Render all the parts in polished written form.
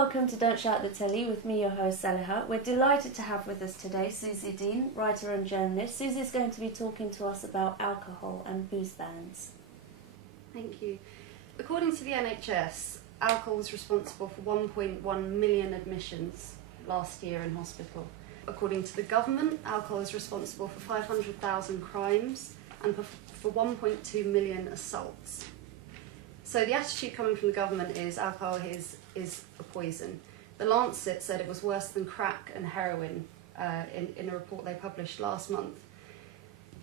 welcome to Don't Shout at the Telly with me, your host Saliha. We're delighted to have with us today Suzy Dean, writer and journalist. Suzy is going to be talking to us about alcohol and booze bans. Thank you. According to the NHS, alcohol was responsible for 1.1 million admissions last year in hospital. According to the government, alcohol is responsible for 500,000 crimes and for 1.2 million assaults. So the attitude coming from the government is alcohol is a poison. The Lancet said it was worse than crack and heroin in a report they published last month.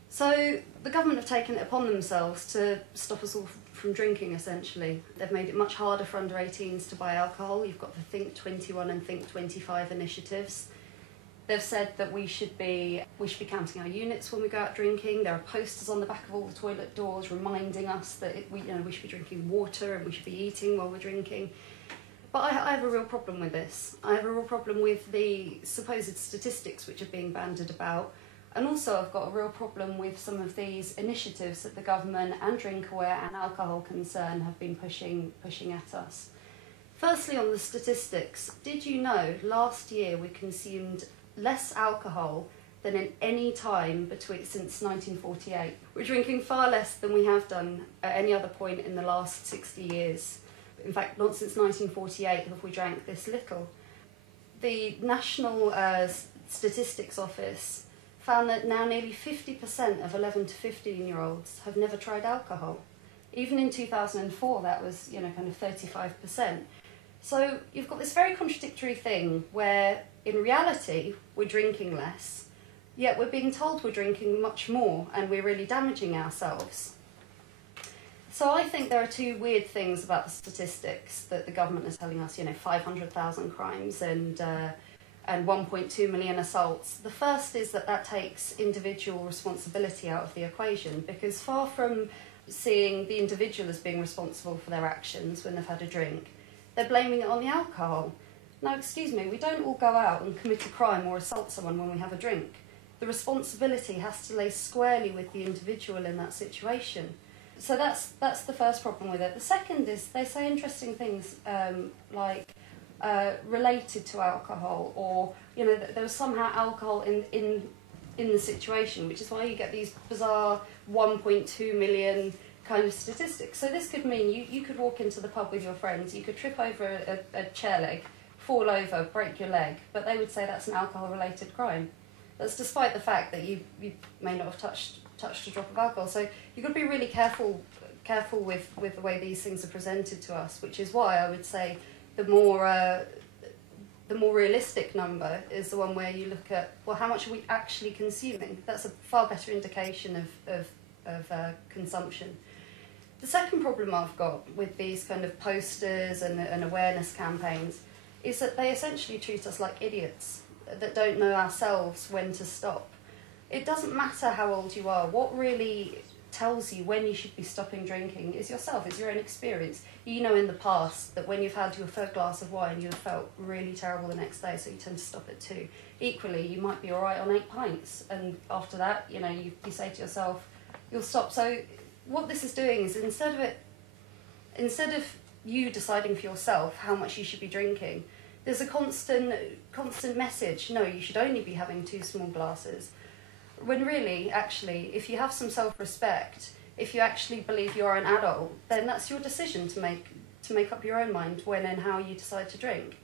So the government have taken it upon themselves to stop us all from drinking, essentially. They've made it much harder for under 18s to buy alcohol. You've got the Think 21 and Think 25 initiatives. They've said that we should be counting our units when we go out drinking. There are posters on the back of all the toilet doors reminding us that we should be drinking water and we should be eating while we're drinking. But I have a real problem with this. I have a real problem with the supposed statistics which are being bandied about. And also I've got a real problem with some of these initiatives that the government and Drink Aware and Alcohol Concern have been pushing at us. Firstly, on the statistics, did you know last year we consumed less alcohol than in any time since 1948. We're drinking far less than we have done at any other point in the last 60 years. In fact, not since 1948 have we drank this little. The National Statistics Office found that now nearly 50% of 11 to 15-year-olds have never tried alcohol. Even in 2004, that was kind of 35%. So you've got this very contradictory thing where in reality we're drinking less, yet we're being told we're drinking much more and we're really damaging ourselves. So I think there are two weird things about the statistics that the government is telling us, 500,000 crimes and 1.2 million assaults. The first is that takes individual responsibility out of the equation, because far from seeing the individual as being responsible for their actions when they've had a drink, they're blaming it on the alcohol. Now, excuse me, we don't all go out and commit a crime or assault someone when we have a drink. The responsibility has to lay squarely with the individual in that situation. So that's the first problem with it. The second is they say interesting things like related to alcohol, or that there was somehow alcohol in the situation, which is why you get these bizarre 1.2 million kind of statistics. So this could mean you could walk into the pub with your friends, you could trip over a chair leg, fall over, break your leg, but they would say that's an alcohol-related crime. That's despite the fact that you may not have touched a drop of alcohol. So you've got to be really careful with the way these things are presented to us, which is why I would say the more realistic number is the one where you look at, well, how much are we actually consuming? That's a far better indication of consumption. The second problem I've got with these kind of posters and awareness campaigns is that they essentially treat us like idiots that don't know ourselves when to stop. It doesn't matter how old you are. What really tells you when you should be stopping drinking is yourself, it's your own experience. You know in the past that when you've had your third glass of wine, you've felt really terrible the next day, so you tend to stop at 2. Equally, you might be all right on 8 pints, and after that, you say to yourself, you'll stop. So what this is doing is instead of you deciding for yourself how much you should be drinking, there's a constant message, no, you should only be having 2 small glasses. When really, actually, if you have some self-respect, if you actually believe you're an adult, then that's your decision to make up your own mind when and how you decide to drink.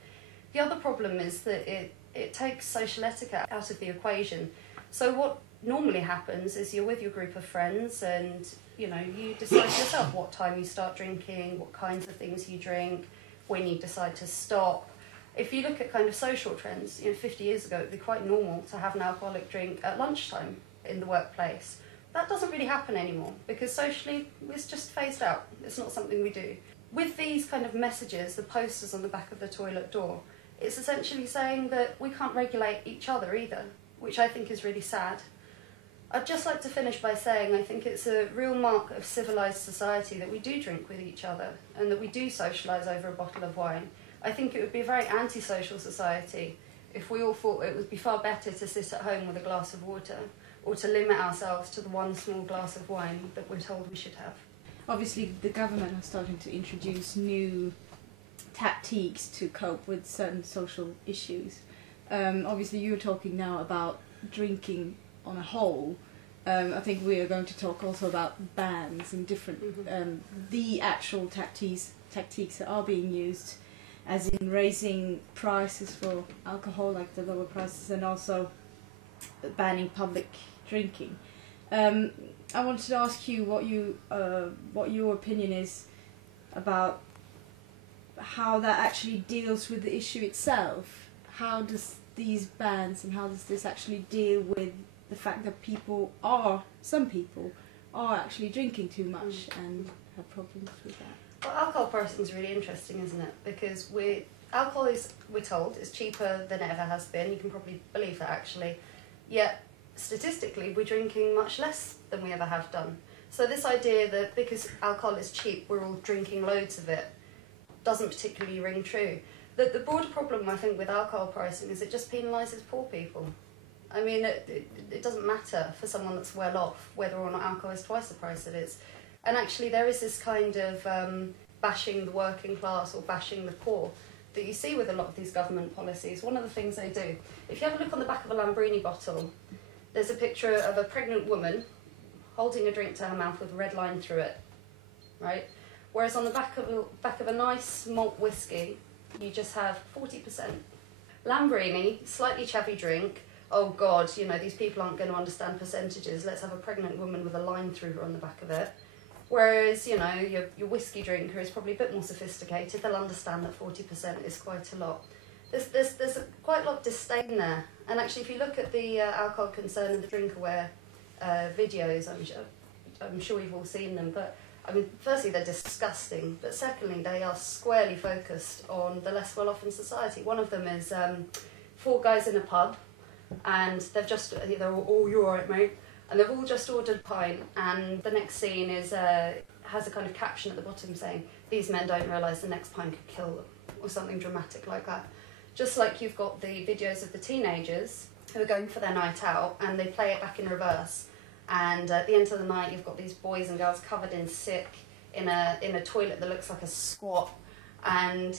The other problem is that it takes social etiquette out of the equation. So what normally happens is you're with your group of friends and you decide yourself what time you start drinking, what kinds of things you drink, when you decide to stop. If you look at kind of social trends, 50 years ago it would be quite normal to have an alcoholic drink at lunchtime in the workplace. That doesn't really happen anymore because socially it's just phased out. It's not something we do. With these kind of messages, the posters on the back of the toilet door, it's essentially saying that we can't regulate each other either, which I think is really sad. I'd just like to finish by saying I think it's a real mark of civilised society that we do drink with each other and that we do socialise over a bottle of wine. I think it would be a very antisocial society if we all thought it would be far better to sit at home with a glass of water or to limit ourselves to the 1 small glass of wine that we're told we should have. Obviously, the government are starting to introduce new tactics to cope with certain social issues. Obviously, you're talking now about drinking on a whole. I think we are going to talk also about bans and different the actual tactics that are being used, as in raising prices for alcohol, like the lower prices, and also banning public drinking. I wanted to ask you what your opinion is about how that actually deals with the issue itself. How does these bans and how does this actually deal with the fact that some people are actually drinking too much and have problems with that? Well, alcohol pricing is really interesting, isn't it? Because alcohol is, we're told, is cheaper than it ever has been. You can probably believe that, actually. Yet, statistically, we're drinking much less than we ever have done. So this idea that because alcohol is cheap, we're all drinking loads of it, doesn't particularly ring true. The broader problem, I think, with alcohol pricing is it just penalises poor people. I mean, it doesn't matter for someone that's well off whether or not alcohol is twice the price it is. And actually there is this kind of bashing the working class or bashing the poor that you see with a lot of these government policies. One of the things they do, if you have a look on the back of a Lambrini bottle, there's a picture of a pregnant woman holding a drink to her mouth with a red line through it, right? Whereas on the back of a nice malt whiskey, you just have 40%. Lambrini, slightly chavvy drink. Oh God, you know, these people aren't going to understand percentages. Let's have a pregnant woman with a line through her on the back of it. Whereas, you know, your whiskey drinker is probably a bit more sophisticated. They'll understand that 40% is quite a lot. There's quite a lot of disdain there. And actually, if you look at the alcohol concern and the drink aware videos, I'm sure you've all seen them. But I mean, firstly, they're disgusting. But secondly, they are squarely focused on the less well-off in society. One of them is 4 guys in a pub, and they're all, "You all right, mate?" And they've all just ordered a pint, and the next scene is has a kind of caption at the bottom saying, "These men don't realise the next pint could kill them," or something dramatic like that. Just like you've got the videos of the teenagers who are going for their night out, and they play it back in reverse. And at the end of the night, you've got these boys and girls covered in sick in a toilet that looks like a squat, and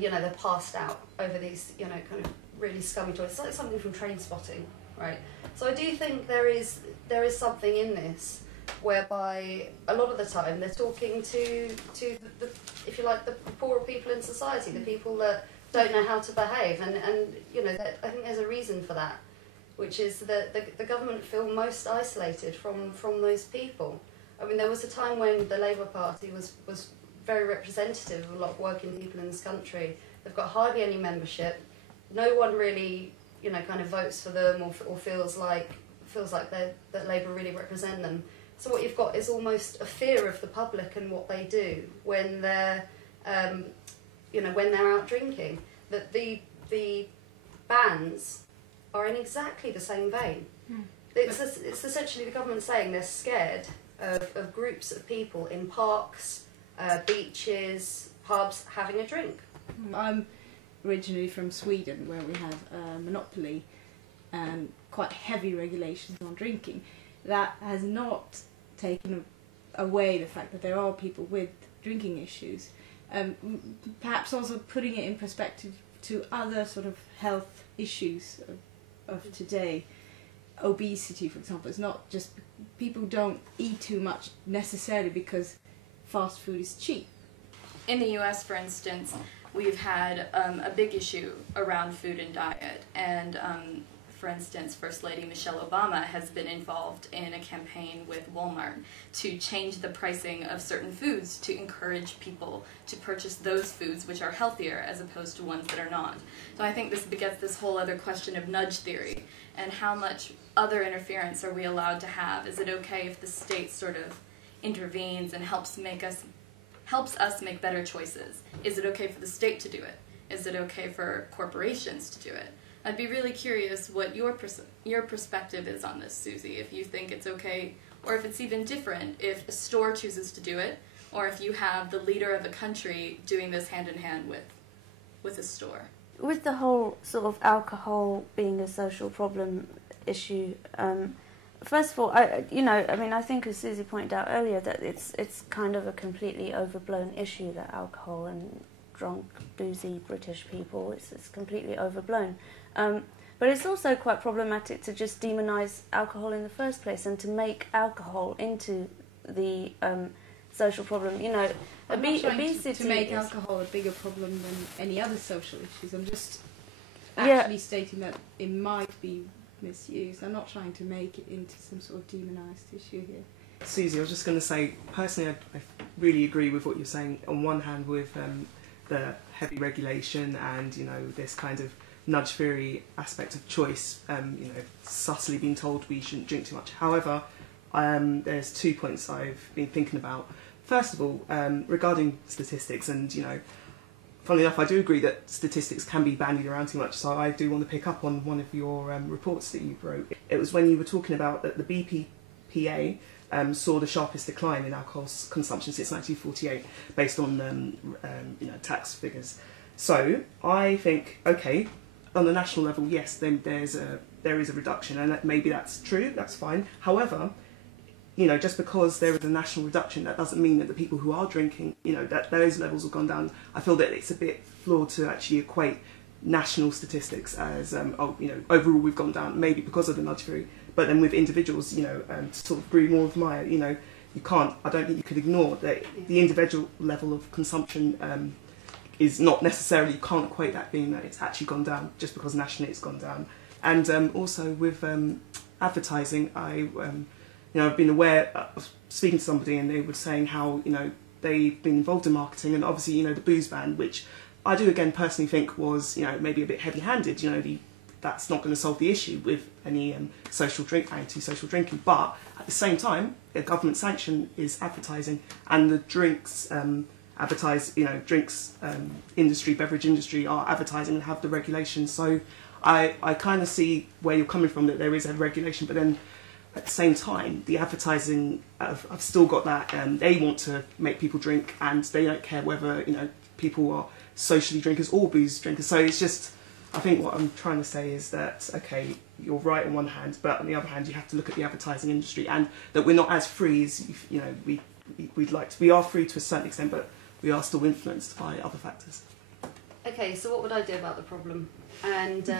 you know, they're passed out over these, you know, kind of really scummy toilets. It's like something from Trainspotting, right? So I do think there is something in this whereby a lot of the time they're talking to the if you like, the poorer people in society, the people that don't know how to behave, and you know, I think there's a reason for that, which is that the government feel most isolated from those people. I mean, there was a time when the Labour Party was very representative of a lot of working people in this country. They've got hardly any membership. No one really, you know, kind of votes for them or feels like that Labour really represent them. So what you've got is almost a fear of the public and what they do when they're, you know, when they're out drinking. That the bans are in exactly the same vein. It's essentially the government saying they're scared of groups of people in parks, beaches, pubs, having a drink. I'm originally from Sweden, where we have a monopoly and quite heavy regulations on drinking. That has not taken away the fact that there are people with drinking issues. Perhaps also putting it in perspective to other sort of health issues of today. Obesity, for example, is not just people don't eat too much necessarily because fast food is cheap. In the US, for instance, we've had a big issue around food and diet, and for instance, First Lady Michelle Obama has been involved in a campaign with Walmart to change the pricing of certain foods to encourage people to purchase those foods which are healthier as opposed to ones that are not. So I think this begets this whole other question of nudge theory and how much other interference are we allowed to have? Is it okay if the state sort of intervenes and helps us make better choices? Is it okay for the state to do it? Is it okay for corporations to do it? I'd be really curious what your perspective is on this, Suzy, if you think it's okay, or if it's even different, if a store chooses to do it, or if you have the leader of a country doing this hand in hand with a store. With the whole sort of alcohol being a social problem issue, first of all, I think as Suzy pointed out earlier, that it's kind of a completely overblown issue, that alcohol and drunk, boozy British people. It's completely overblown. But it's also quite problematic to just demonise alcohol in the first place and to make alcohol into the social problem. You know, I'm not trying obesity to make alcohol a bigger problem than any other social issues. I'm just actually stating that it might be misused. I'm not trying to make it into some sort of demonised issue here. Suzy, I was just going to say, personally, I really agree with what you're saying. On one hand, with the heavy regulation and, you know, this kind of nudge theory aspect of choice, you know, subtly being told we shouldn't drink too much. However, there's 2 points I've been thinking about. First of all, regarding statistics, and, you know, funnily enough, I do agree that statistics can be bandied around too much, so I do want to pick up on one of your reports that you wrote. It was when you were talking about that the BPPA saw the sharpest decline in alcohol consumption since 1948, based on you know, tax figures. So I think, okay, on the national level, yes, then there is a reduction, and maybe that's true. That's fine. However, you know, just because there is a national reduction, that doesn't mean that the people who are drinking, you know, that those levels have gone down. I feel that it's a bit flawed to actually equate national statistics as, oh, you know, overall we've gone down, maybe because of the nudge theory, but then with individuals, you know, to sort of breathe more with Maya, you know, you can't, I don't think you could ignore that the individual level of consumption is not necessarily, you can't equate that being that it's actually gone down just because nationally it's gone down. And also with advertising, you know, I've been aware of speaking to somebody and they were saying how, you know, they've been involved in marketing, and obviously, you know, the booze ban, which I do again personally think was, you know, maybe a bit heavy-handed. You know, that's not going to solve the issue with any anti-social drinking. But at the same time, a government sanction is advertising, and the drinks industry, beverage industry are advertising and have the regulation. So I kind of see where you're coming from, that there is a regulation, but then at the same time, the advertising have still got that, they want to make people drink, and they don't care whether, you know, people are socially drinkers or booze drinkers. So it's just, I think what I'm trying to say is that, okay, you're right on one hand, but on the other hand, you have to look at the advertising industry, and that we're not as free as, you know, we'd like to. We are free to a certain extent, but we are still influenced by other factors. Okay, so what would I do about the problem? And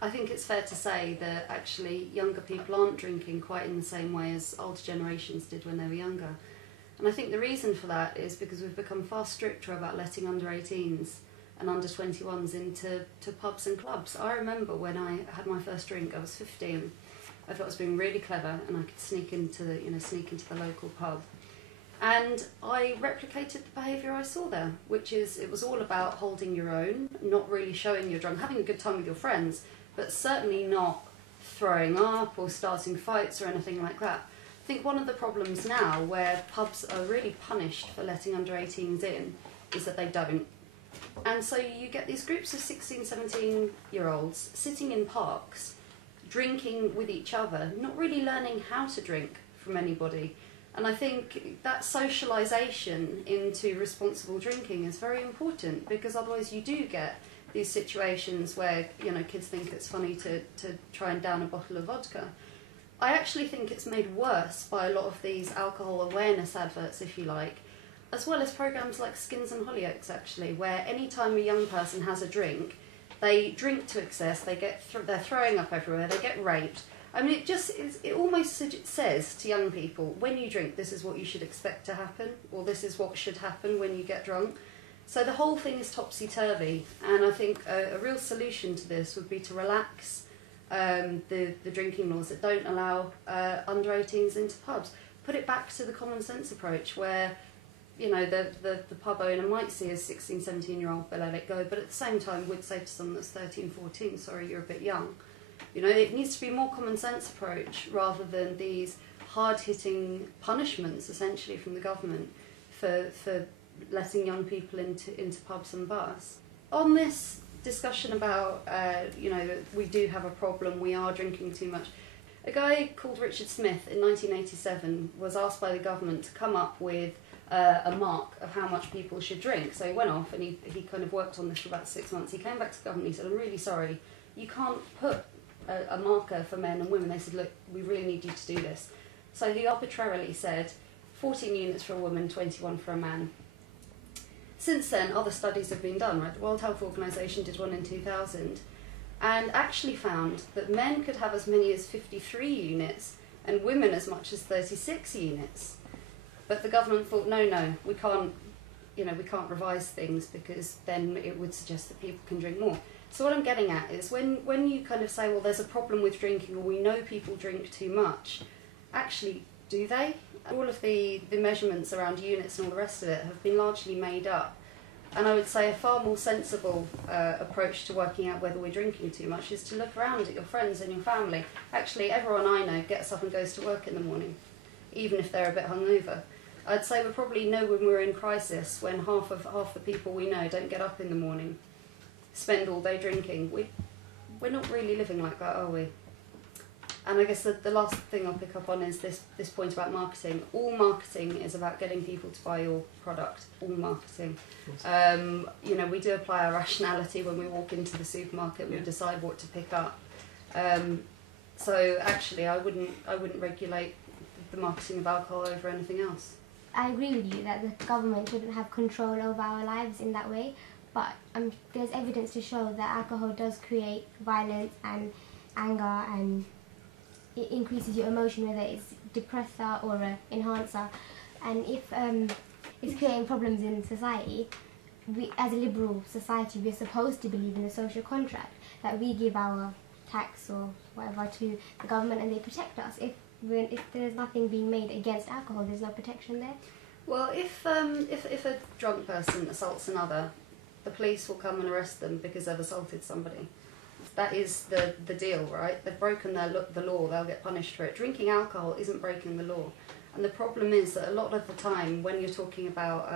I think it's fair to say that actually younger people aren't drinking quite in the same way as older generations did when they were younger. And I think the reason for that is because we've become far stricter about letting under 18s and under 21s into pubs and clubs. I remember when I had my first drink, I was 15. I thought I was being really clever, and I could sneak into the local pub. And I replicated the behaviour I saw there, which is, it was all about holding your own, not really showing you're drunk, having a good time with your friends, but certainly not throwing up or starting fights or anything like that. I think one of the problems now, where pubs are really punished for letting under 18s in, is that they don't. And so you get these groups of 16, 17-year-olds sitting in parks, drinking with each other, not really learning how to drink from anybody. And I think that socialisation into responsible drinking is very important, because otherwise you do get these situations where, you know, kids think it's funny to try and down a bottle of vodka. I actually think it's made worse by a lot of these alcohol awareness adverts, if you like, as well as programmes like Skins and Hollyoaks, actually, where any time a young person has a drink, they drink to excess, they're throwing up everywhere, they get raped. I mean, it almost says to young people, when you drink, this is what you should expect to happen, or this is what should happen when you get drunk. So the whole thing is topsy-turvy, and I think a real solution to this would be to relax the drinking laws that don't allow under 18s into pubs. Put it back to the common sense approach, where, you know, the pub owner might see a 16, 17-year-old, but let it go, but at the same time would say to someone that's 13, 14, sorry, you're a bit young. You know, it needs to be a more common sense approach rather than these hard-hitting punishments, essentially, from the government for letting young people into pubs and bars. On this discussion about, you know, that we do have a problem, we are drinking too much, a guy called Richard Smith in 1987 was asked by the government to come up with a mark of how much people should drink. So he went off and he kind of worked on this for about 6 months. He came back to the government and he said, I'm really sorry, you can't put a marker for men and women. They said, look, we really need you to do this. So he arbitrarily said 14 units for a woman, 21 for a man. Since then, other studies have been done, right? The World Health Organization did one in 2000 and actually found that men could have as many as 53 units and women as much as 36 units. But the government thought, no, we can't revise things because then it would suggest that people can drink more. So what I'm getting at is when you kind of say, well, there's a problem with drinking, or we know people drink too much, actually, do they? All of the measurements around units and all the rest of it have been largely made up. And I would say a far more sensible approach to working out whether we're drinking too much is to look around at your friends and your family. Actually, everyone I know gets up and goes to work in the morning, even if they're a bit hungover. I'd say we probably know when we're in crisis when half the people we know don't get up in the morning, spend all day drinking. We're not really living like that, are we? And I guess the last thing I'll pick up on is this point about marketing. All marketing is about getting people to buy your product. All marketing. We do apply our rationality when we walk into the supermarket. We decide what to pick up. So actually, I wouldn't regulate the marketing of alcohol over anything else. I agree with you that the government shouldn't have control over our lives in that way, but there's evidence to show that alcohol does create violence and anger, and it increases your emotion, whether it's depressor or an enhancer. And if it's creating problems in society, we, as a liberal society, we're supposed to believe in the social contract, that we give our tax or whatever to the government and they protect us. If there's nothing being made against alcohol, there's no protection there. Well, if a drunk person assaults another, the police will come and arrest them because they've assaulted somebody. That is the deal, right? They've broken the law, they'll get punished for it. Drinking alcohol isn't breaking the law. And the problem is that a lot of the time when you're talking about,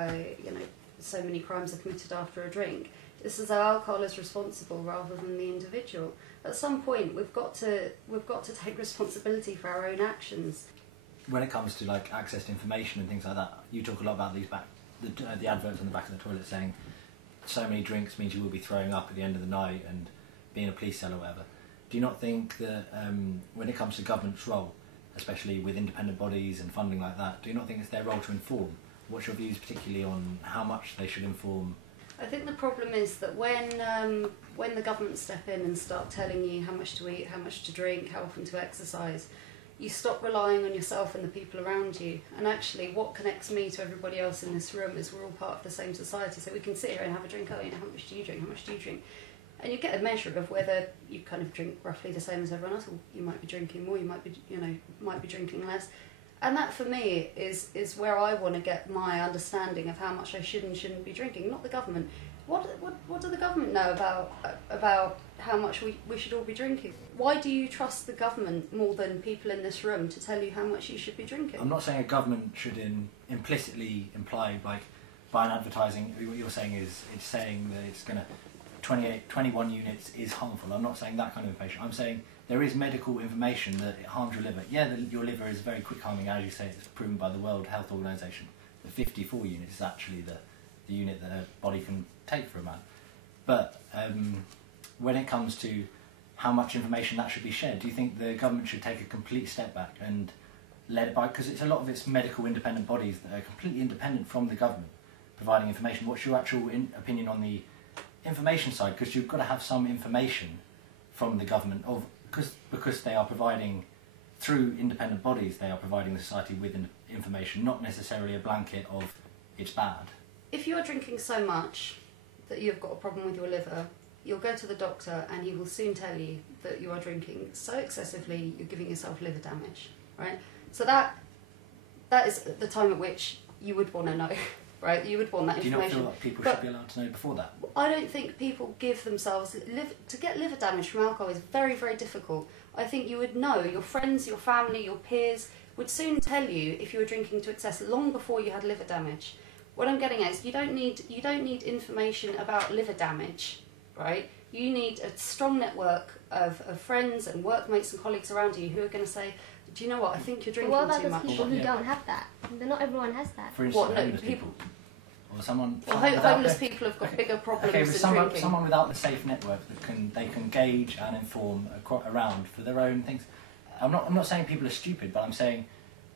so many crimes are committed after a drink, this is how alcohol is responsible rather than the individual. At some point, we've got to take responsibility for our own actions. When it comes to like access to information and things like that, you talk a lot about the adverts on the back of the toilet saying so many drinks means you will be throwing up at the end of the night and being a police cell or whatever. Do you not think that when it comes to government's role, especially with independent bodies and funding like that, do you not think it's their role to inform? What's your views particularly on how much they should inform? I think the problem is that when the government step in and start telling you how much to eat, how much to drink, how often to exercise, you stop relying on yourself and the people around you. And actually what connects me to everybody else in this room is we're all part of the same society, so we can sit here and have a drink. Oh, how much do you drink? How much do you drink? And you get a measure of whether you kind of drink roughly the same as everyone else, or you might be drinking more, you might be drinking less. And that for me is where I want to get my understanding of how much I should and shouldn't be drinking, not the government. What do the government know about how much we should all be drinking? Why do you trust the government more than people in this room to tell you how much you should be drinking? I'm not saying a government should implicitly imply, like, by an advertising, what you're saying is it's saying that it's going to 21 units is harmful. I'm not saying that kind of information. I'm saying there is medical information that it harms your liver. Yeah, your liver is very quick harming, as you say, it's proven by the World Health Organization. The 54 units is actually the unit that a body can take for a man. But when it comes to how much information that should be shared, do you think the government should take a complete step back and let it by? Because it's a lot of its medical independent bodies that are completely independent from the government providing information. What's your actual opinion on the information side? Because you've got to have some information from the government because they are providing, through independent bodies, they are providing the society with information, not necessarily a blanket of it's bad. If you are drinking so much that you've got a problem with your liver, you'll go to the doctor and he will soon tell you that you are drinking so excessively you're giving yourself liver damage, right? So that is the time at which you would want to know, right? You would want that information. Do you not feel like people should be allowed to know before that? I don't think people give themselves... To get liver damage from alcohol is very, very difficult. I think you would know, your friends, your family, your peers would soon tell you if you were drinking to excess long before you had liver damage. What I'm getting at is you don't need information about liver damage, right? You need a strong network of friends and workmates and colleagues around you who are going to say, do you know what, I think you're drinking too much. What about those people who don't have that? Not everyone has that. For instance, homeless people. Or someone homeless people have got bigger problems than drinking. Someone without the safe network that they can gauge and inform around for their own things. I'm not saying people are stupid, but I'm saying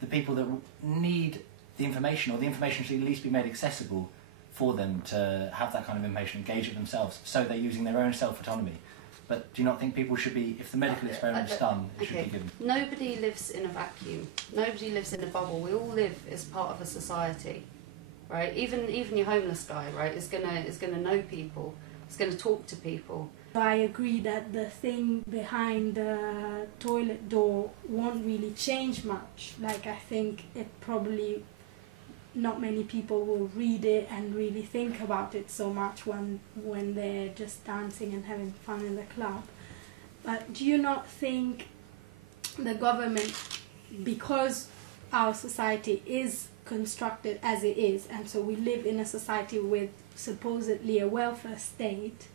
the people that need the information, or the information should at least be made accessible for them to have that kind of information, engage it themselves, so they're using their own self-autonomy. But do you not think people should be, if the medical experiment is done, it should be given? Nobody lives in a vacuum. Nobody lives in a bubble. We all live as part of a society, right? Even your homeless guy, right, is gonna know people. Is gonna talk to people. I agree that the thing behind the toilet door won't really change much. Like, I think it probably not many people will read it and really think about it so much when they're just dancing and having fun in the club. But do you not think the government, because our society is constructed as it is, and so we live in a society with supposedly a welfare state,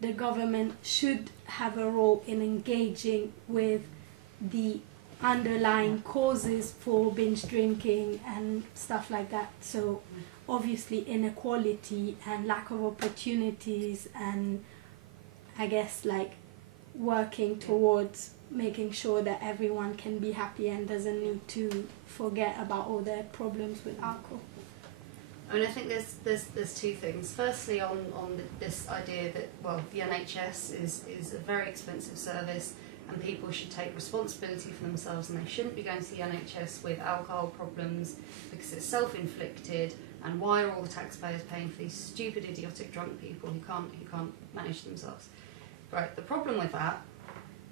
the government should have a role in engaging with the underlying causes for binge drinking and stuff like that? So obviously inequality and lack of opportunities, and I guess like working towards making sure that everyone can be happy and doesn't need to forget about all their problems with alcohol. I mean, I think there's two things. Firstly, on this idea that, well, the NHS is a very expensive service and people should take responsibility for themselves, and they shouldn't be going to the NHS with alcohol problems because it's self-inflicted, and why are all the taxpayers paying for these stupid, idiotic, drunk people who can't manage themselves? Right, the problem with that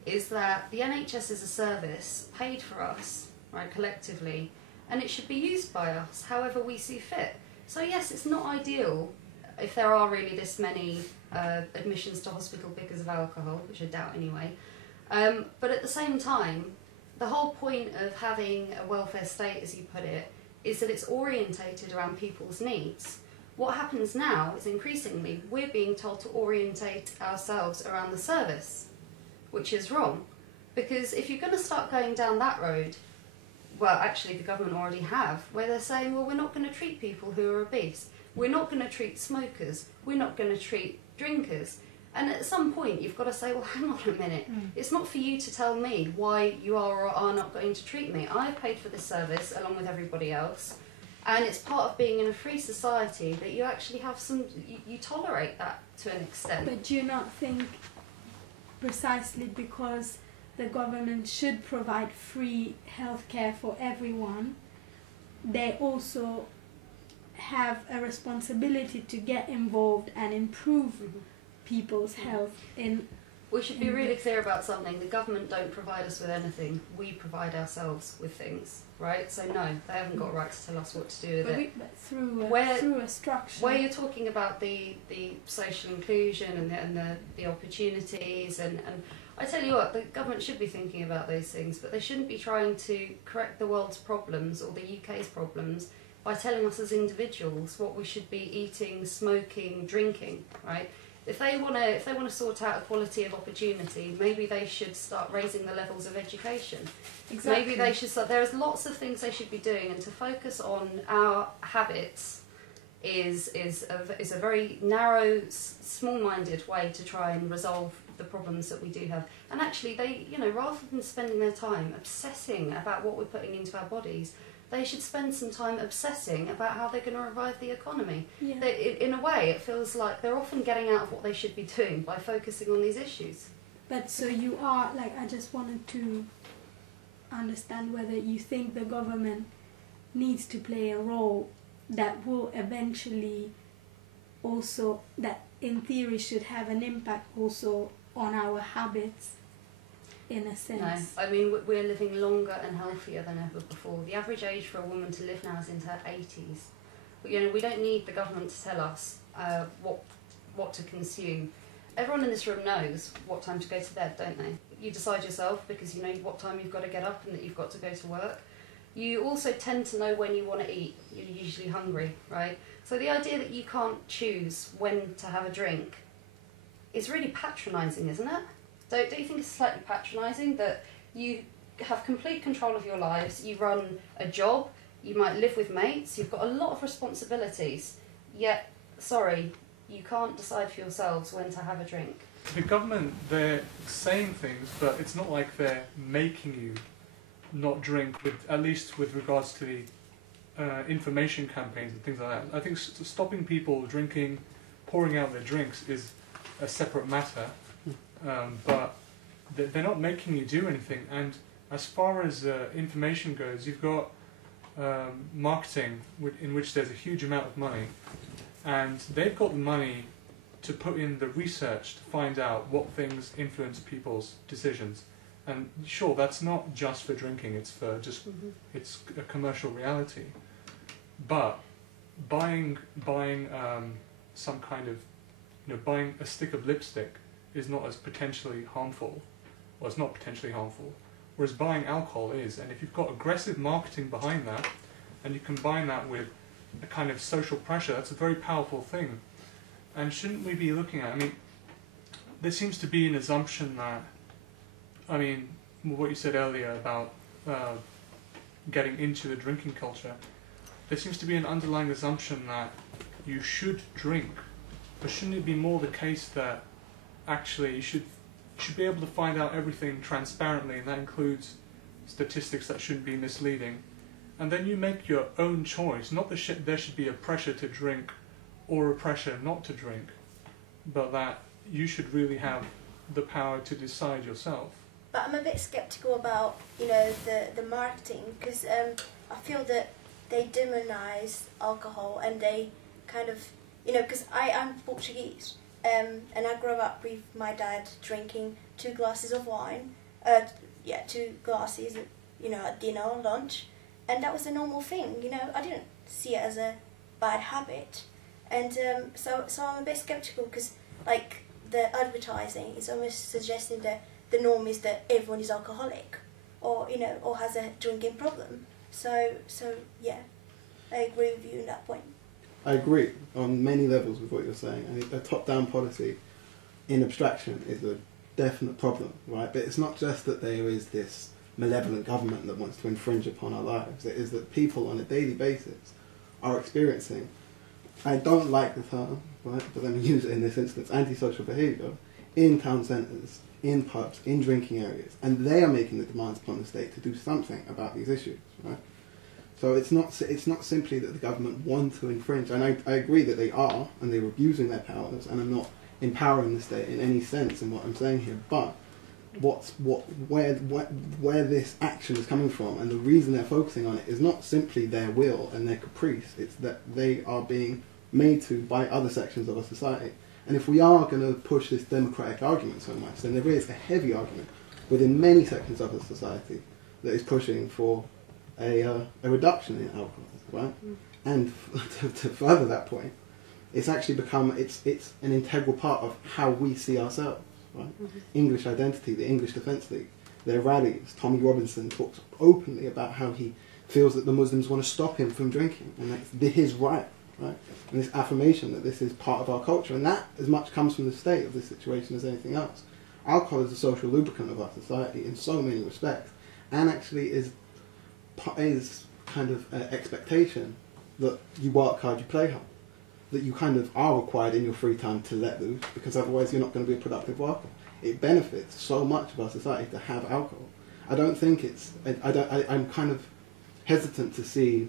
is that the NHS is a service paid for us, right, collectively, and it should be used by us however we see fit. So yes, it's not ideal if there are really this many admissions to hospital because of alcohol, which I doubt anyway. But at the same time, the whole point of having a welfare state, as you put it, is that it's orientated around people's needs. What happens now is increasingly we're being told to orientate ourselves around the service, which is wrong. Because if you're going to start going down that road, well, actually the government already have, where they're saying, well, we're not going to treat people who are obese, we're not going to treat smokers, we're not going to treat drinkers. And at some point you've got to say, well, hang on a minute, it's not for you to tell me why you are or are not going to treat me. I've paid for this service along with everybody else, and it's part of being in a free society that you actually have you tolerate that to an extent. But do you not think precisely because the government should provide free healthcare for everyone, they also have a responsibility to get involved and improve people's health? We should be really clear about something. The government don't provide us with anything. We provide ourselves with things, right? So no, they haven't got a right to tell us what to do with it. But through a structure. Where you're talking about the social inclusion and the opportunities and I tell you what, the government should be thinking about those things, but they shouldn't be trying to correct the world's problems or the UK's problems by telling us as individuals what we should be eating, smoking, drinking, right? If they want to sort out equality of opportunity, maybe they should start raising the levels of education. Exactly. Maybe they should start. There's lots of things they should be doing, and to focus on our habits is a very narrow, small-minded way to try and resolve the problems that we do have. And actually, they, rather than spending their time obsessing about what we're putting into our bodies, they should spend some time obsessing about how they're going to revive the economy. Yeah. In a way, it feels like they're often getting out of what they should be doing by focusing on these issues. But so you are, I just wanted to understand whether you think the government needs to play a role that will eventually also, that in theory should have an impact also on our habits, in a sense. No, I mean, we're living longer and healthier than ever before. The average age for a woman to live now is into her 80s. But, we don't need the government to tell us what to consume. Everyone in this room knows what time to go to bed, don't they? You decide yourself because you know what time you've got to get up and that you've got to go to work. You also tend to know when you want to eat. You're usually hungry, right? So the idea that you can't choose when to have a drink is really patronising, isn't it? Don't you think it's slightly patronising that you have complete control of your lives, you run a job, you might live with mates, you've got a lot of responsibilities, yet, sorry, you can't decide for yourselves when to have a drink? The government, they're saying things, but it's not like they're making you not drink, at least with regards to the information campaigns and things like that. I think stopping people drinking, pouring out their drinks is a separate matter, but they're not making you do anything. And as far as information goes, you've got marketing in which there's a huge amount of money, and they've got the money to put in the research to find out what things influence people's decisions. And sure, that's not just for drinking, it's for just, it's a commercial reality. But buying some kind of, buying a stick of lipstick is not as potentially harmful, or it's not potentially harmful, whereas buying alcohol is. And if you've got aggressive marketing behind that, and you combine that with a kind of social pressure, that's a very powerful thing. And shouldn't we be looking at, there seems to be an assumption that, what you said earlier about getting into the drinking culture, there seems to be an underlying assumption that you should drink, but shouldn't it be more the case that actually you should be able to find out everything transparently, and that includes statistics that shouldn't be misleading, and then you make your own choice, not that there should be a pressure to drink or a pressure not to drink, but that you should really have the power to decide yourself. But I'm a bit sceptical about, the marketing, because I feel that they demonise alcohol, and they kind of, because I'm Portuguese, and I grew up with my dad drinking 2 glasses of wine, 2 glasses, at dinner or lunch, and that was a normal thing, I didn't see it as a bad habit, and so I'm a bit sceptical, because, the advertising is almost suggesting that the norm is that everyone is alcoholic, or or has a drinking problem. So yeah, I agree with you on that point. I agree on many levels with what you're saying. I think a top-down policy in abstraction is a definite problem, right? But it's not just that there is this malevolent government that wants to infringe upon our lives. It is that people on a daily basis are experiencing, I don't like the term, right, but let me use it in this instance, antisocial behaviour in town centres, in pubs, in drinking areas, and they are making the demands upon the state to do something about these issues, right? So it's not simply that the government want to infringe, and I agree that they are, and they're abusing their powers, and I'm not empowering the state in any sense in what I'm saying here, but where this action is coming from, and the reason they're focusing on it is not simply their will and their caprice, it's that they are being made to by other sections of our society. And if we are going to push this democratic argument so much, then there is a heavy argument within many sections of the society that is pushing for a reduction in alcohol, right? And to further that point, it's actually become, it's an integral part of how we see ourselves, right? English identity, the English Defence League, their rallies, Tommy Robinson talks openly about how he feels that the Muslims want to stop him from drinking, and that's his right, right? And this affirmation that this is part of our culture, and that as much comes from the state of this situation as anything else. Alcohol is a social lubricant of our society in so many respects, and actually is kind of an expectation that you work hard, you play hard, that you kind of are required in your free time to let loose, because otherwise you're not going to be a productive worker. It benefits so much of our society to have alcohol. I don't think it's, I'm kind of hesitant to see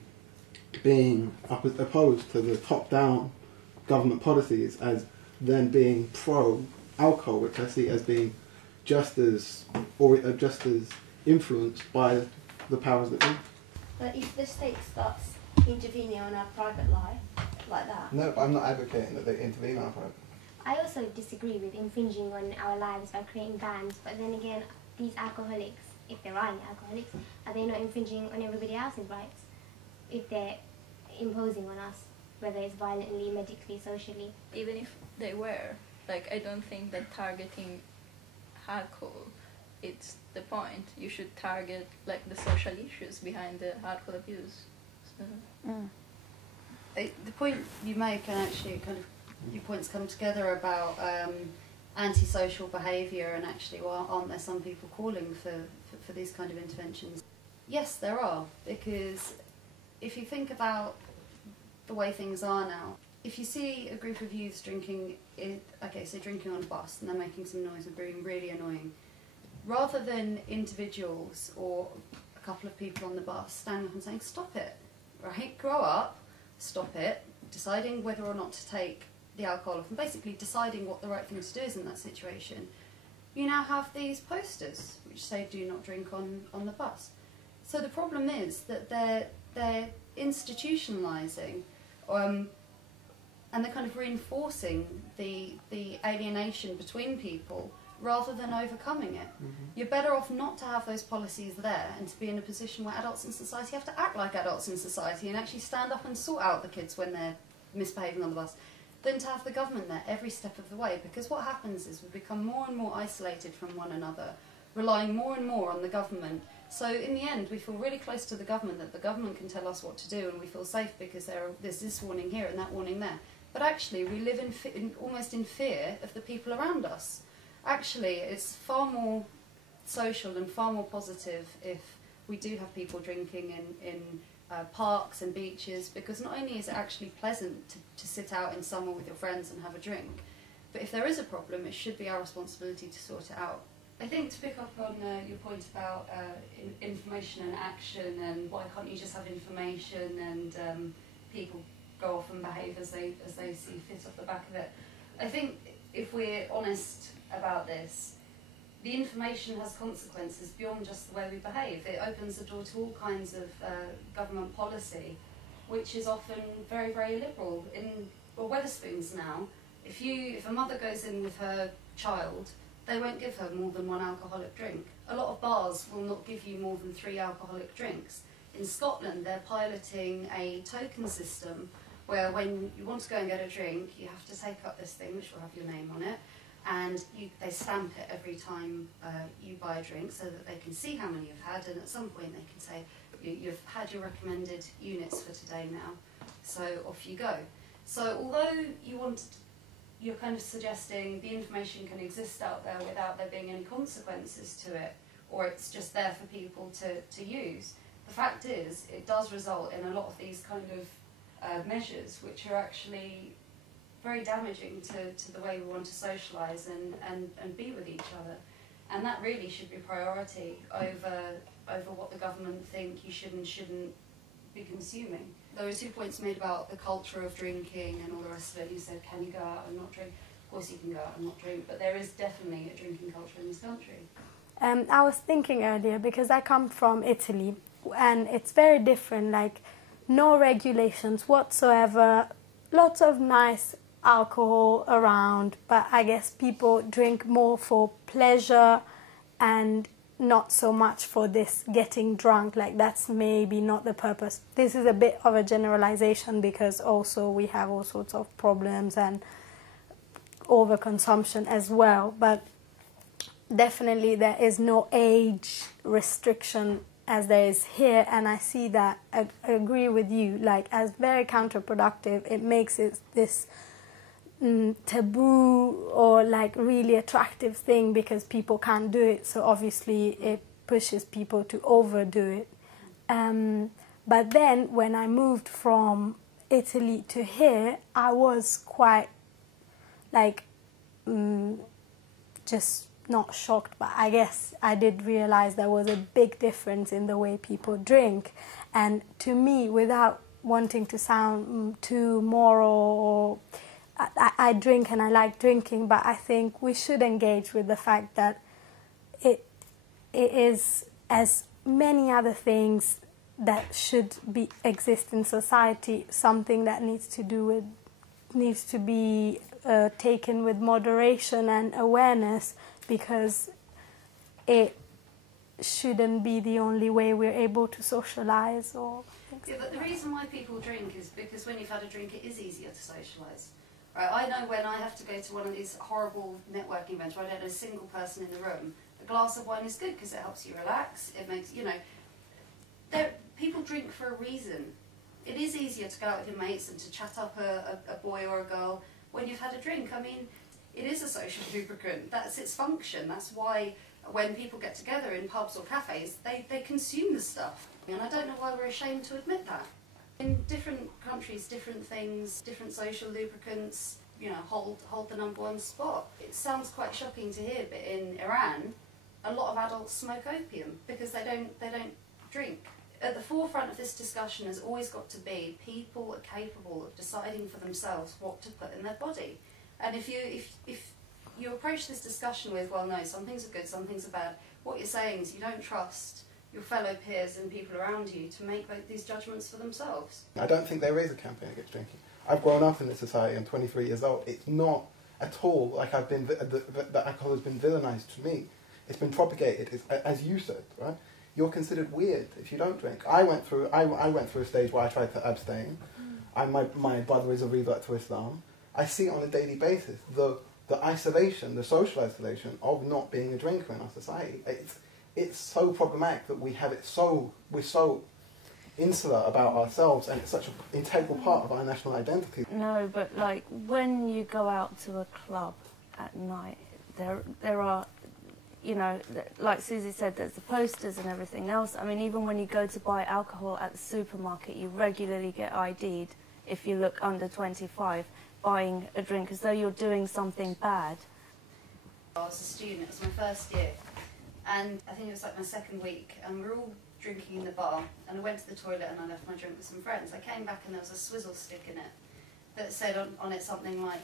being opposed to the top-down government policies as then being pro-alcohol, which I see as being just as influenced by the powers that be. But if the state starts intervening on our private life like that... No, I'm not advocating that they intervene on our private. I also disagree with infringing on our lives by creating bans, but then again, these alcoholics, if there are any alcoholics, are they not infringing on everybody else's rights if they're imposing on us, whether it's violently, medically, socially? Even if they were, I don't think that targeting alcohol, it's the point. You should target the social issues behind the alcohol abuse. So. The point you make, and actually kind of your points come together about antisocial behaviour, and actually, well, aren't there some people calling for these kind of interventions? Yes, there are, because if you think about the way things are now, if you see a group of youths drinking, drinking on a bus, and they're making some noise and being really annoying, rather than individuals or a couple of people on the bus standing up and saying, stop it, right? Grow up, stop it, deciding whether or not to take the alcohol off, and basically deciding what the right thing to do is in that situation. You now have these posters which say do not drink on the bus. So the problem is that they're institutionalising and they're kind of reinforcing the alienation between people rather than overcoming it. You're better off not to have those policies there and to be in a position where adults in society have to act like adults in society and actually stand up and sort out the kids when they're misbehaving on the bus, than to have the government there every step of the way. Because what happens is we become more and more isolated from one another, relying more and more on the government. So in the end, we feel really close to the government, that the government can tell us what to do, and we feel safe because there's this warning here and that warning there. But actually, we live almost in fear of the people around us. Actually, it's far more social and far more positive if we do have people drinking in parks and beaches, because not only is it actually pleasant to sit out in summer with your friends and have a drink, but if there is a problem, it should be our responsibility to sort it out. I think to pick up on your point about information and action, and why can't you just have information and people go off and behave as they see fit off the back of it. I think if we're honest about this, the information has consequences beyond just the way we behave. It opens the door to all kinds of government policy, which is often very, very liberal. Well, Wetherspoons now, if a mother goes in with her child, they won't give her more than one alcoholic drink. A lot of bars will not give you more than 3 alcoholic drinks. In Scotland, they're piloting a token system where when you want to go and get a drink, you have to take up this thing, which will have your name on it, and they stamp it every time you buy a drink so that they can see how many you've had, and at some point they can say, you've had your recommended units for today now, so off you go. So although you're kind of suggesting the information can exist out there without there being any consequences to it, or it's just there for people to use, the fact is it does result in a lot of these kind of measures which are actually very damaging to the way we want to socialise and be with each other. And that really should be priority over what the government think you should and shouldn't be consuming. There were 2 points made about the culture of drinking and all the rest of it. You said, can you go out and not drink? Of course you can go out and not drink, but there is definitely a drinking culture in this country. I was thinking earlier, because I come from Italy, and it's very different, like no regulations whatsoever, lots of nice alcohol around, but I guess people drink more for pleasure and not so much for this getting drunk, like that's maybe not the purpose. This is a bit of a generalization because also we have all sorts of problems and overconsumption as well, but definitely there is no age restriction as there is here, and I see that, I agree with you, like as very counterproductive. It makes it this taboo or like really attractive thing because people can't do it, so obviously it pushes people to overdo it. But then when I moved from Italy to here, I was quite like just not shocked, but I guess I did realize there was a big difference in the way people drink. And to me, without wanting to sound too moral, I drink and I like drinking, but I think we should engage with the fact that it is, as many other things that should exist in society, something that needs to be taken with moderation and awareness, because it shouldn't be the only way we're able to socialise or things. Yeah, but the reason why people drink is because when you've had a drink, it is easier to socialise. Right? I know when I have to go to one of these horrible networking events where I don't know a single person in the room, a glass of wine is good because it helps you relax. It makes, people drink for a reason. It is easier to go out with your mates and to chat up a boy or a girl when you've had a drink. I mean, it is a social lubricant. That's its function. That's why when people get together in pubs or cafes, they consume the stuff. And I don't know why we're ashamed to admit that. In different countries, different things, different social lubricants, hold the #1 spot. It sounds quite shocking to hear, but in Iran, a lot of adults smoke opium because they don't drink. at the forefront of this discussion has always got to be people are capable of deciding for themselves what to put in their body. And if you approach this discussion with, well, no, some things are good, some things are bad, what you're saying is you don't trust your fellow peers and people around you to make these judgments for themselves. I don't think there is a campaign against drinking. I've grown up in this society. I'm 23 years old. It's not at all like I've been that alcohol has been villainized to me. It's been propagated. It's, as you said, right? You're considered weird if you don't drink. I went through a stage where I tried to abstain. My brother is a revert to Islam. I see it on a daily basis. The isolation, the social isolation of not being a drinker in our society. It's so problematic that we're so insular about ourselves, and it's such an integral part of our national identity. No, but like when you go out to a club at night, there are, you know, like Suzy said, there's the posters and everything else. I mean, even when you go to buy alcohol at the supermarket, you regularly get ID'd if you look under 25 buying a drink as though you're doing something bad. I was a student, it was my first year, and I think it was like my second week, and we were all drinking in the bar, and I went to the toilet and I left my drink with some friends. I came back and there was a swizzle stick in it that said on it something like,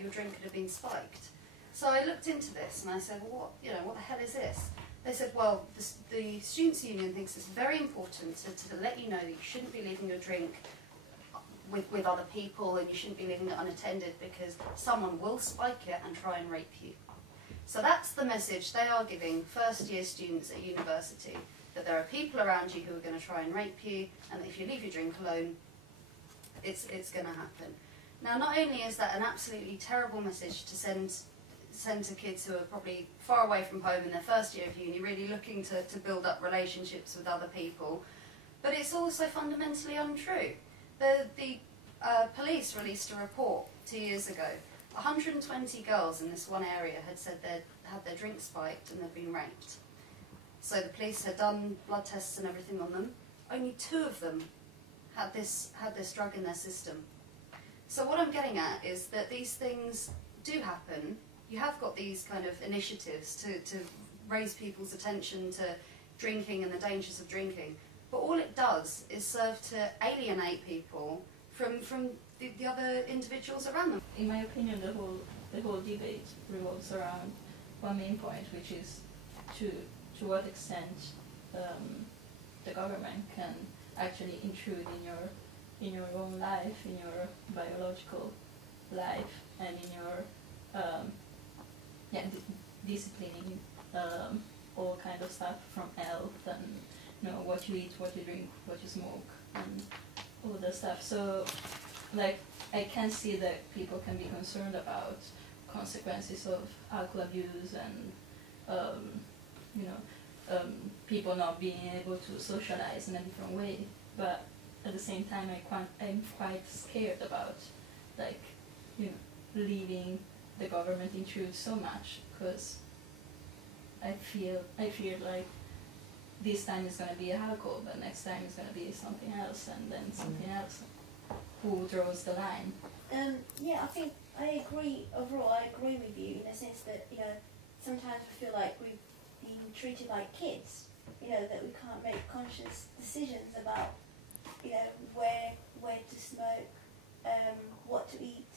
your drink could have been spiked. So I looked into this and I said, well, what the hell is this? They said, well, the Students' Union thinks it's very important to let you know that you shouldn't be leaving your drink with other people, and you shouldn't be leaving it unattended because someone will spike it and try and rape you. So that's the message they are giving first-year students at university, that there are people around you who are going to try and rape you, and that if you leave your drink alone, it's going to happen. Now, not only is that an absolutely terrible message to send to kids who are probably far away from home in their first year of uni, really looking to build up relationships with other people, but it's also fundamentally untrue. The police released a report 2 years ago. 120 girls in this one area had said they'd had their drink spiked and they'd been raped. So the police had done blood tests and everything on them. Only 2 of them had this drug in their system. So what I'm getting at is that these things do happen. You have got these kind of initiatives to raise people's attention to drinking and the dangers of drinking. But all it does is serve to alienate people from the other individuals around them. In my opinion, the whole debate revolves around one main point, which is to what extent the government can actually intrude in your own life, in your biological life, and in your disciplining all kind of stuff from health and what you eat, what you drink, what you smoke, and all that stuff. So, like, I can see that people can be concerned about consequences of alcohol abuse and people not being able to socialize in a different way. But at the same time, I'm quite scared about, like, leaving the government intrude so much, because I feel like this time it's going to be alcohol, but next time it's going to be something else, and then something else. Who draws the line? Yeah, I think I agree. Overall, I agree with you in the sense that sometimes we feel like we've been treated like kids. That we can't make conscious decisions about where to smoke, what to eat,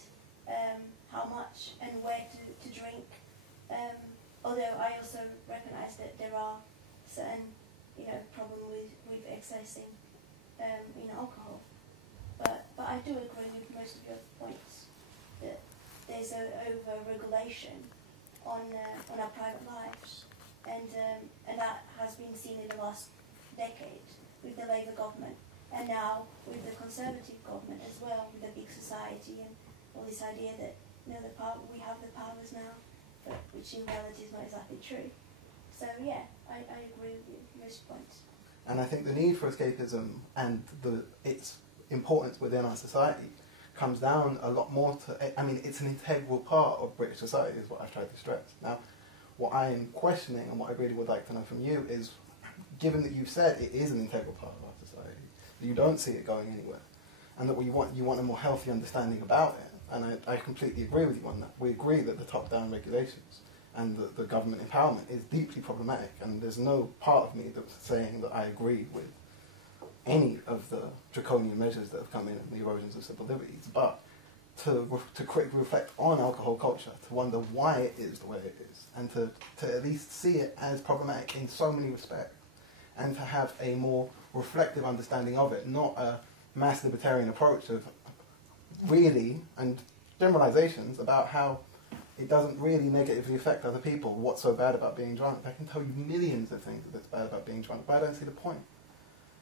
how much, and where to drink. Although I also recognise that there are certain problems with excessing alcohol. But I do agree with most of your points that there's an over-regulation on our private lives, and that has been seen in the last decade with the Labour government, and now with the Conservative government as well, with the big society and all this idea that we have the powers now, but which in reality is not exactly true. So yeah, I agree with you most points. And I think the need for escapism and its importance within our society comes down a lot more to, it's an integral part of British society, is what I've tried to stress. Now, what I'm questioning and what I really would like to know from you is, given that you've said it is an integral part of our society, that you don't see it going anywhere, and that you want a more healthy understanding about it, and I completely agree with you on that. We agree that the top-down regulations and the government empowerment is deeply problematic, and there's no part of me that's saying that I agree any of the draconian measures that have come in and the erosions of civil liberties, but to critically reflect on alcohol culture, to wonder why it is the way it is, and to at least see it as problematic in so many respects, and to have a more reflective understanding of it, not a mass libertarian approach of really, and generalizations about how it doesn't really negatively affect other people. What's so bad about being drunk? I can tell you millions of things that's bad about being drunk, but I don't see the point.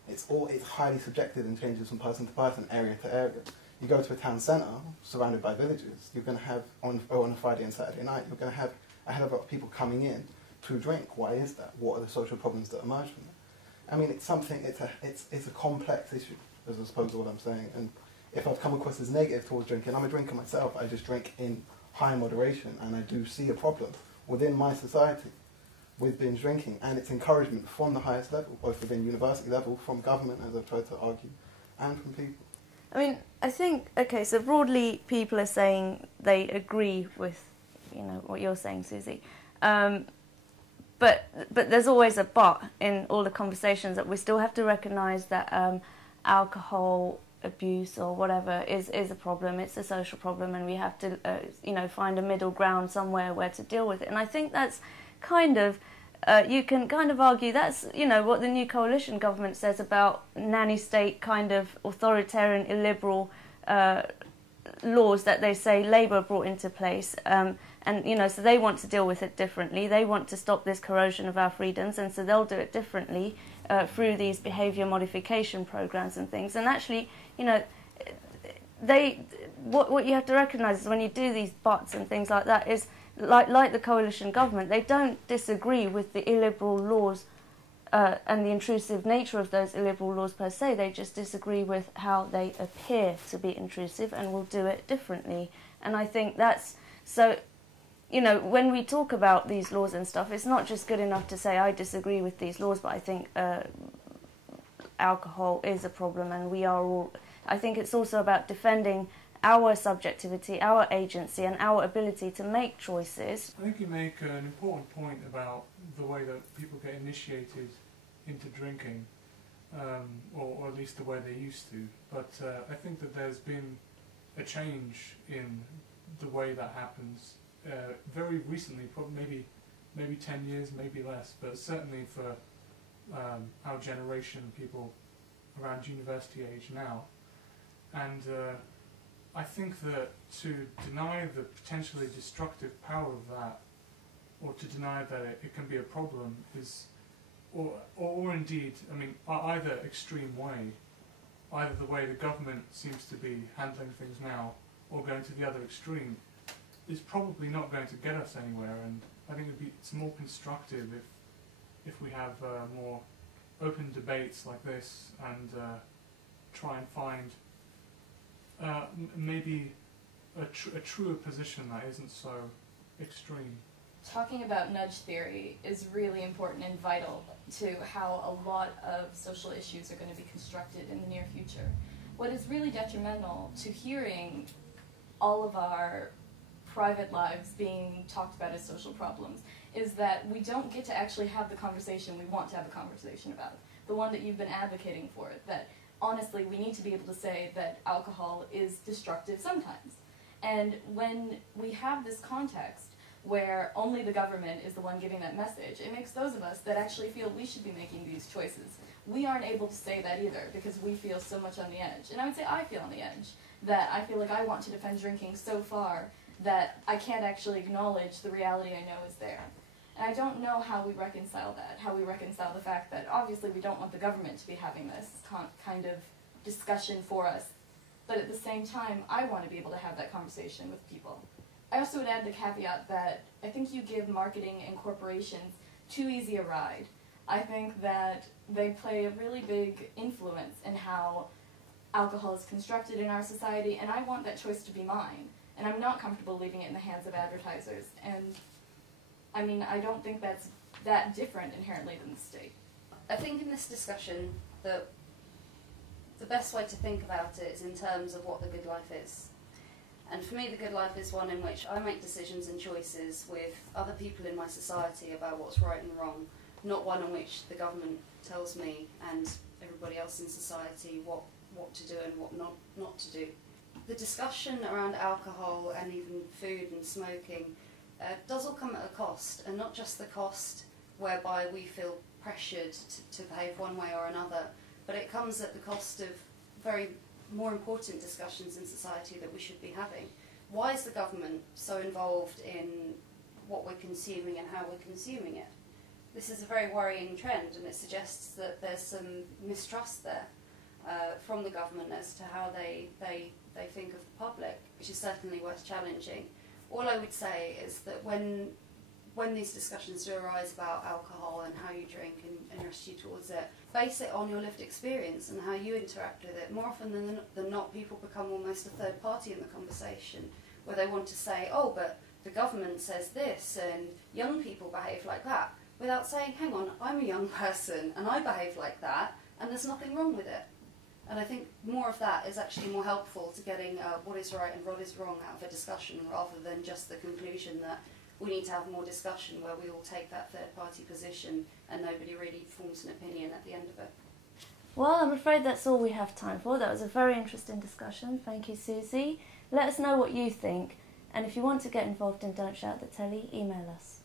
It's highly subjective and changes from person to person, area to area. You go to a town centre surrounded by villages, you're going to have, on a Friday and Saturday night, you're going to have a hell of a lot of people coming in to drink. Why is that? What are the social problems that emerge from that? I mean, it's a complex issue, as I suppose is what I'm saying. And if I've come across as negative towards drinking, I'm a drinker myself. I just drink in high moderation, and I do see a problem within my society with binge drinking, and its encouragement from the highest level, both within university level, from government, as I've tried to argue, and from people. I mean, I think, okay, so broadly people are saying they agree with, what you're saying, Suzy. But there's always a but in all the conversations, that we still have to recognise that alcohol abuse or whatever is a problem. It's a social problem, and we have to find a middle ground somewhere where to deal with it. And I think that's kind of you can kind of argue that's what the new coalition government says about nanny state kind of authoritarian illiberal laws that they say Labour brought into place, and so they want to deal with it differently. They want to stop this corrosion of our freedoms, and so they'll do it differently through these behaviour modification programs and things. And actually, what you have to recognise is when you do these buts and things like that is like the coalition government, they don't disagree with the illiberal laws and the intrusive nature of those illiberal laws per se. They just disagree with how they appear to be intrusive and will do it differently. And I think that's so. When we talk about these laws and stuff, it's not just good enough to say I disagree with these laws, but I think alcohol is a problem, and we are all. I think it's also about defending our subjectivity, our agency, and our ability to make choices. I think you make an important point about the way that people get initiated into drinking, or at least the way they used to. But I think that there's been a change in the way that happens very recently, probably maybe 10 years, maybe less, but certainly for our generation, people around university age now. And I think that to deny the potentially destructive power of that, or to deny that it can be a problem, is, or indeed, I mean, either extreme way, either the way the government seems to be handling things now, or going to the other extreme, is probably not going to get us anywhere. And I think it's more constructive if we have more open debates like this, and try and find maybe a truer position that isn't so extreme. Talking about nudge theory is really important and vital to how a lot of social issues are going to be constructed in the near future. What is really detrimental to hearing all of our private lives being talked about as social problems is that we don't get to actually have the conversation we want to have a conversation about, the one that you've been advocating for, that honestly we need to be able to say that alcohol is destructive sometimes. And when we have this context where only the government is the one giving that message, it makes those of us that actually feel we should be making these choices, we aren't able to say that either, because we feel so much on the edge. And I would say I feel on the edge, that I feel like I want to defend drinking so far that I can't actually acknowledge the reality I know is there. And I don't know how we reconcile that, how we reconcile the fact that obviously we don't want the government to be having this kind of discussion for us, but at the same time I want to be able to have that conversation with people. I also would add the caveat that I think you give marketing and corporations too easy a ride. I think that they play a really big influence in how alcohol is constructed in our society, and I want that choice to be mine. And I'm not comfortable leaving it in the hands of advertisers. And I mean, I don't think that's that different inherently than the state. I think in this discussion that the best way to think about it is in terms of what the good life is. And for me, the good life is one in which I make decisions and choices with other people in my society about what's right and wrong, not one in which the government tells me and everybody else in society what to do and what not to do. The discussion around alcohol and even food and smoking does all come at a cost, and not just the cost whereby we feel pressured to behave one way or another, but it comes at the cost of very more important discussions in society that we should be having. Why is the government so involved in what we're consuming and how we're consuming it? This is a very worrying trend, and it suggests that there's some mistrust there from the government as to how they think of the public, which is certainly worth challenging. All I would say is that when these discussions do arise about alcohol and how you drink and your attitude towards it, base it on your lived experience and how you interact with it. More often than not, people become almost a third party in the conversation, where they want to say, oh, but the government says this and young people behave like that, without saying, hang on, I'm a young person and I behave like that and there's nothing wrong with it. And I think more of that is actually more helpful to getting what is right and what is wrong out of a discussion, rather than just the conclusion that we need to have more discussion where we all take that third-party position and nobody really forms an opinion at the end of it. Well, I'm afraid that's all we have time for. That was a very interesting discussion. Thank you, Suzy. Let us know what you think. And if you want to get involved in Don't Shout at the Telly, email us.